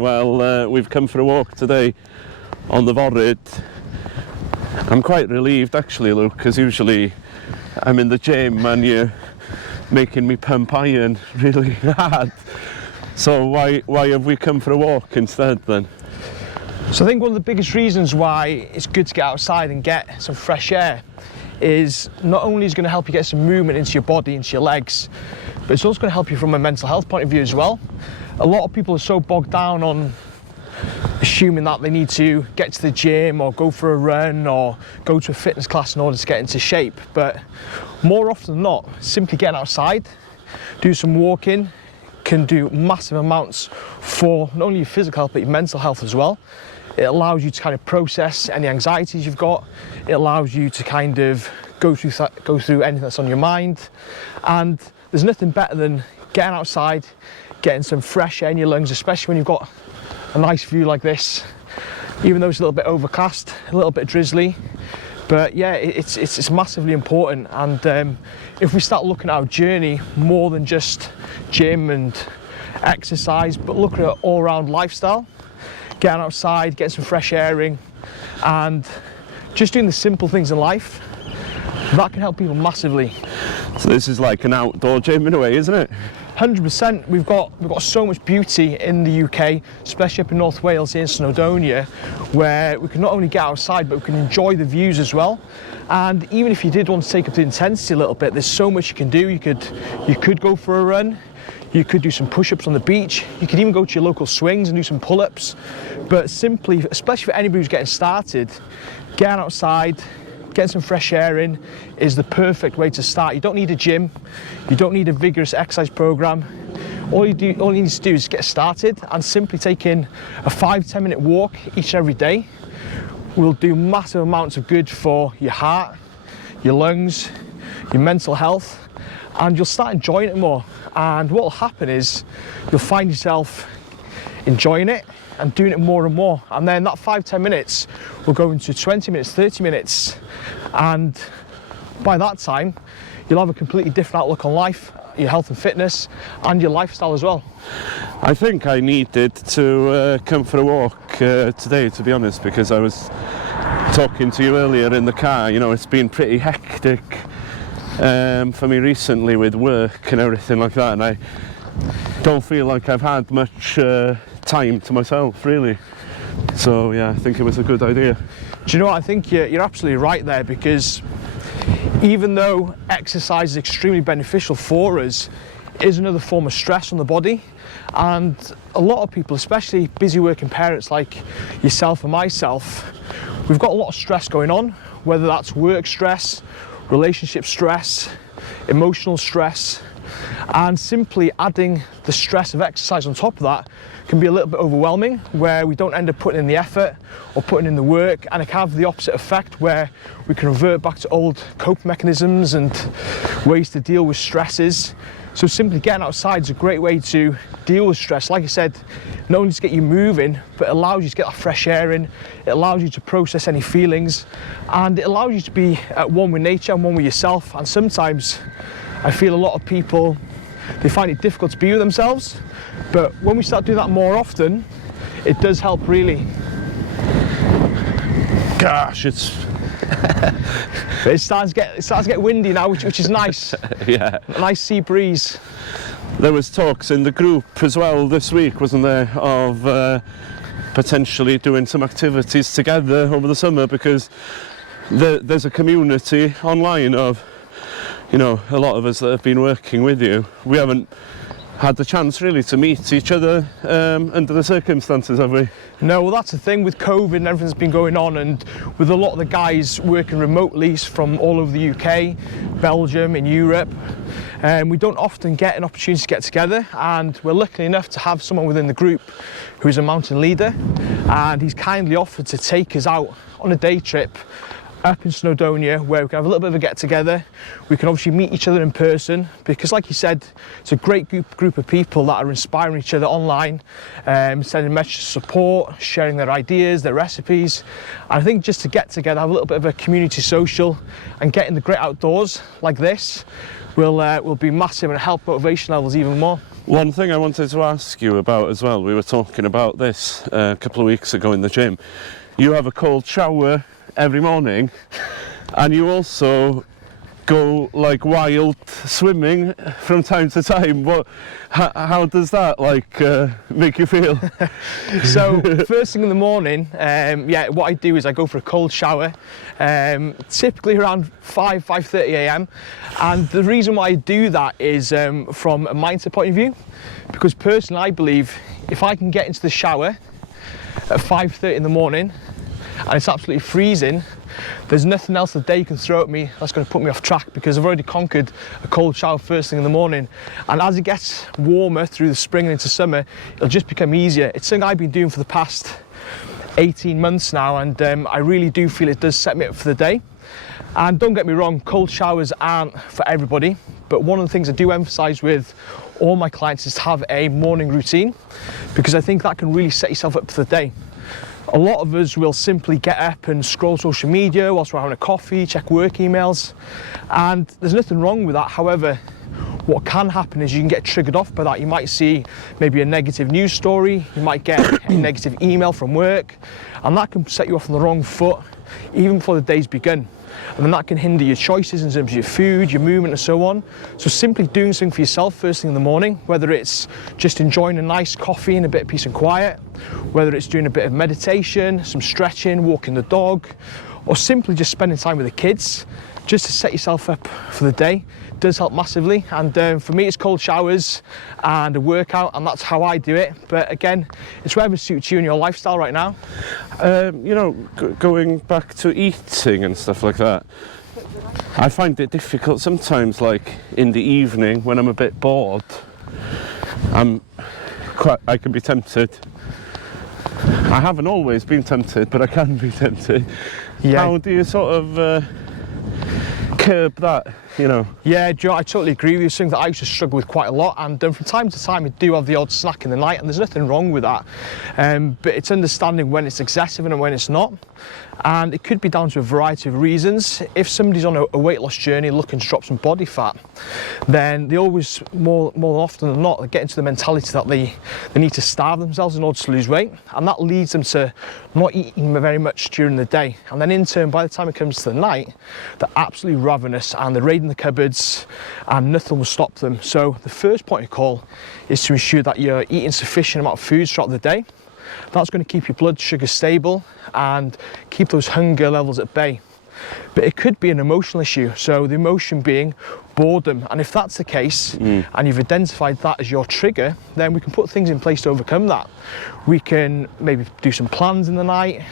Well, we've come for a walk today on the Forrid. I'm quite relieved actually, Luke, because usually I'm in the gym and you're making me pump iron really hard. So why have we come for a walk instead then? So I think one of the biggest reasons why it's good to get outside and get some fresh air is not only is it going to help you get some movement into your body, into your legs, but it's also going to help you from a mental health point of view as well. A lot of people are so bogged down on assuming that they need to get to the gym or go for a run or go to a fitness class in order to get into shape, but more often than not, simply getting outside, do some walking, can do massive amounts for not only your physical health but your mental health as well. It allows you to kind of process any anxieties you've got. It allows you to kind of go through anything that's on your mind. And there's nothing better than getting outside, getting some fresh air in your lungs, especially when you've got a nice view like this. Even though it's a little bit overcast, a little bit drizzly. But yeah, it's massively important. And if we start looking at our journey more than just gym and exercise, but looking at all-round lifestyle, getting outside, getting some fresh airing, and just doing the simple things in life, that can help people massively. So this is like an outdoor gym in a way, isn't it? 100%. We've got so much beauty in the UK, especially up in North Wales here in Snowdonia, where we can not only get outside, but we can enjoy the views as well. And even if you did want to take up the intensity a little bit, there's so much you can do. You could go for a run. You could do some push-ups on the beach. You could even go to your local swings and do some pull-ups. But simply, especially for anybody who's getting started, getting outside, getting some fresh air in is the perfect way to start. You don't need a gym. You don't need a vigorous exercise program. All you need to do is get started, and simply taking a 5-10 minute walk each and every day will do massive amounts of good for your heart, your lungs, your mental health, and you'll start enjoying it more. And what will happen is you'll find yourself enjoying it and doing it more and more. And then that 5-10 minutes will go into 20 minutes, 30 minutes. And by that time, you'll have a completely different outlook on life, your health and fitness, and your lifestyle as well. I think I needed to come for a walk today, to be honest, because I was talking to you earlier in the car. You know, it's been pretty hectic for me recently with work and everything like that, and I don't feel like I've had much time to myself really. So yeah, I think it was a good idea. Do you know what, I think you're absolutely right there, because even though exercise is extremely beneficial for us, it is another form of stress on the body. And a lot of people, especially busy working parents like yourself and myself, we've got a lot of stress going on, whether that's work stress, relationship stress, emotional stress, and simply adding the stress of exercise on top of that can be a little bit overwhelming, where we don't end up putting in the effort or putting in the work, and it can have the opposite effect where we can revert back to old coping mechanisms and ways to deal with stresses. So simply getting outside is a great way to deal with stress. Like I said, not only to get you moving, but it allows you to get that fresh air in, it allows you to process any feelings, and it allows you to be at one with nature and one with yourself. And sometimes I feel a lot of people, they find it difficult to be with themselves, but when we start doing that more often, it does help really. Gosh, it's It starts to get windy now, which is nice. yeah. A nice sea breeze. There was talks in the group as well this week, wasn't there, of potentially doing some activities together over the summer, because there's a community online of, you know, a lot of us that have been working with you. We haven't had the chance really to meet each other under the circumstances, have we? No, well that's the thing with COVID and everything that's been going on, and with a lot of the guys working remotely from all over the UK, Belgium, in Europe, we don't often get an opportunity to get together, and we're lucky enough to have someone within the group who's a mountain leader, and he's kindly offered to take us out on a day trip up in Snowdonia, where we can have a little bit of a get together. We can obviously meet each other in person, because like you said, it's a great group of people that are inspiring each other online, sending messages of support, sharing their ideas, their recipes. And I think just to get together, have a little bit of a community social and get in the great outdoors like this will be massive and help motivation levels even more. One thing I wanted to ask you about as well, we were talking about this a couple of weeks ago in the gym. You have a cold shower every morning, and you also go like wild swimming from time to time. How does that make you feel? So first thing in the morning, what I do is I go for a cold shower, typically around 5:30 a.m. And the reason why I do that is from a mindset point of view, because personally I believe if I can get into the shower at 5:30 in the morning and it's absolutely freezing, there's nothing else the day can throw at me that's going to put me off track, because I've already conquered a cold shower first thing in the morning. And as it gets warmer through the spring and into summer, it'll just become easier. It's something I've been doing for the past 18 months now, and I really do feel it does set me up for the day. And don't get me wrong, cold showers aren't for everybody, but one of the things I do emphasize with all my clients is to have a morning routine, because I think that can really set yourself up for the day. A lot of us will simply get up and scroll social media whilst we're having a coffee, check work emails, and there's nothing wrong with that. However, what can happen is you can get triggered off by that. You might see maybe a negative news story, you might get a negative email from work, and that can set you off on the wrong foot even before the day's begun. And then that can hinder your choices in terms of your food, your movement and so on. So simply doing something for yourself first thing in the morning, whether it's just enjoying a nice coffee and a bit of peace and quiet, whether it's doing a bit of meditation, some stretching, walking the dog, or simply just spending time with the kids, just to set yourself up for the day, does help massively. And for me it's cold showers and a workout, and that's how I do it. But again, it's whatever suits you and your lifestyle right now. Going back to eating and stuff like that, I find it difficult sometimes, like in the evening when I'm a bit bored. I can be tempted. I haven't always been tempted, but I can be tempted. Yeah. How do you sort of curb that, Yeah, Joe, I totally agree with you. It's something that I used to struggle with quite a lot, and from time to time I do have the odd snack in the night, and there's nothing wrong with that. But it's understanding when it's excessive and when it's not. And it could be down to a variety of reasons. If somebody's on a weight loss journey looking to drop some body fat, then they always, more often than not, get into the mentality that they need to starve themselves in order to lose weight. And that leads them to not eating very much during the day. And then in turn, by the time it comes to the night, they're absolutely ravenous and they're raiding the cupboards and nothing will stop them. So the first point of call is to ensure that you're eating sufficient amount of food throughout the day. That's going to keep your blood sugar stable and keep those hunger levels at bay. But it could be an emotional issue, so the emotion being boredom. And if that's the case, and you've identified that as your trigger, then we can put things in place to overcome that. We can maybe do some plans in the night,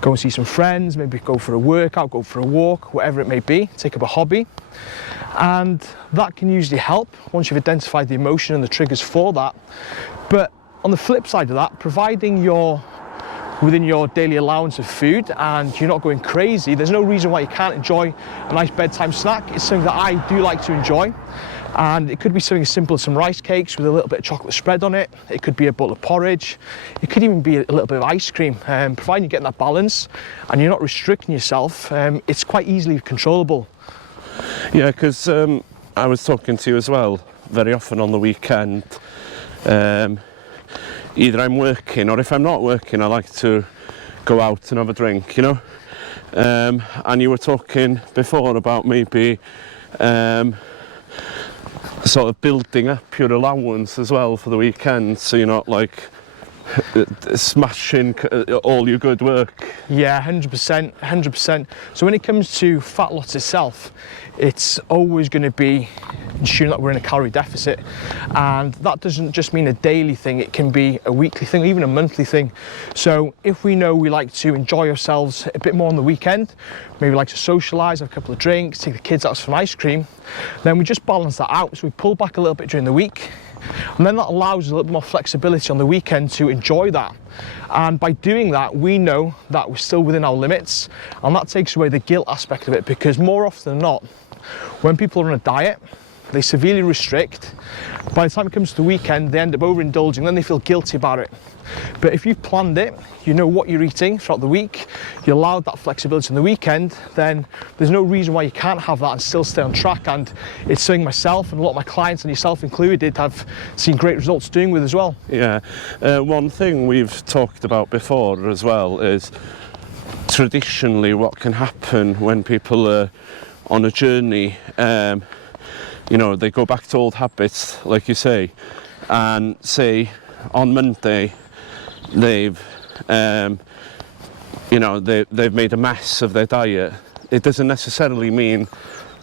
go and see some friends, maybe go for a workout, go for a walk, whatever it may be, take up a hobby. And that can usually help once you've identified the emotion and the triggers for that. But on the flip side of that, providing you're within your daily allowance of food and you're not going crazy, there's no reason why you can't enjoy a nice bedtime snack. It's something that I do like to enjoy, and it could be something as simple as some rice cakes with a little bit of chocolate spread on it. It could be a bowl of porridge. It could even be a little bit of ice cream. Providing you're getting that balance and you're not restricting yourself, it's quite easily controllable. Yeah, because I was talking to you as well, very often on the weekend, either I'm working, or if I'm not working, I like to go out and have a drink, and you were talking before about maybe sort of building up your allowance as well for the weekend, so you're not like smashing all your good work. Yeah, 100%. So when it comes to fat loss itself, it's always going to be ensuring that we're in a calorie deficit, and that doesn't just mean a daily thing. It can be a weekly thing, even a monthly thing. So if we know we like to enjoy ourselves a bit more on the weekend, maybe like to socialise, have a couple of drinks, take the kids out for some ice cream, then we just balance that out. So we pull back a little bit during the week, and then that allows us a little more flexibility on the weekend to enjoy that. And by doing that, we know that we're still within our limits, and that takes away the guilt aspect of it, because more often than not, when people are on a diet, they severely restrict. By the time it comes to the weekend, they end up overindulging, then they feel guilty about it. But if you've planned it, you know what you're eating throughout the week, you allowed that flexibility on the weekend, then there's no reason why you can't have that and still stay on track. And it's something myself and a lot of my clients, and yourself included, have seen great results doing with as well. Yeah, one thing we've talked about before as well is traditionally what can happen when people are on a journey. You know, they go back to old habits, like you say, and say on Monday they've made a mess of their diet. It doesn't necessarily mean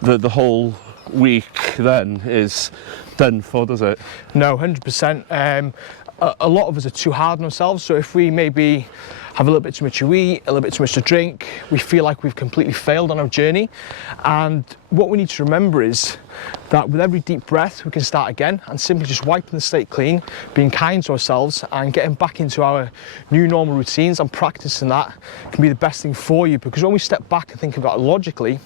that the whole week then is done for, does it? No, 100%. A lot of us are too hard on ourselves, so if we maybe have a little bit too much to eat, a little bit too much to drink, we feel like we've completely failed on our journey. And what we need to remember is that with every deep breath we can start again, and simply just wiping the slate clean, being kind to ourselves and getting back into our new normal routines and practicing that can be the best thing for you. Because when we step back and think about it logically,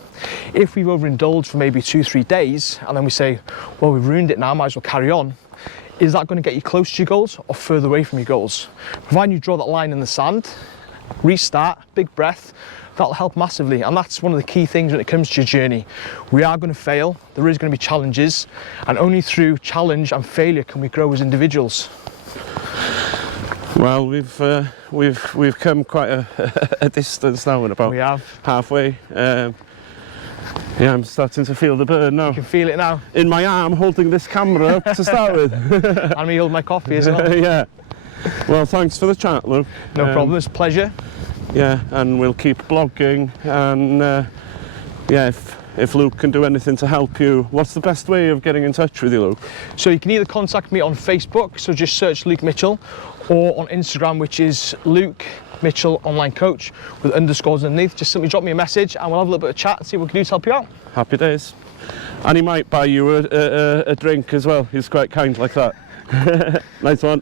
if we've overindulged for maybe 2-3 days and then we say, well, we've ruined it now, might as well carry on, is that going to get you close to your goals or further away from your goals? Providing you draw that line in the sand, restart, big breath, that'll help massively. And that's one of the key things when it comes to your journey. We are going to fail, there is going to be challenges, and only through challenge and failure can we grow as individuals. Well, we've come quite a distance now, and about We have. halfway. Yeah, I'm starting to feel the burn now. You can feel it now. In my arm, holding this camera up to start with. And me hold my coffee as well. Yeah. Well, thanks for the chat, Luke. No problem, it's a pleasure. Yeah, and we'll keep blogging, and yeah, if Luke can do anything to help you, what's the best way of getting in touch with you, Luke? So you can either contact me on Facebook, so just search Luke Mitchell, or on Instagram, which is Luke Mitchell Online Coach with underscores underneath. Just simply drop me a message and we'll have a little bit of chat and see what we can do to help you out. Happy days. And he might buy you a drink as well. He's quite kind like that. Nice one.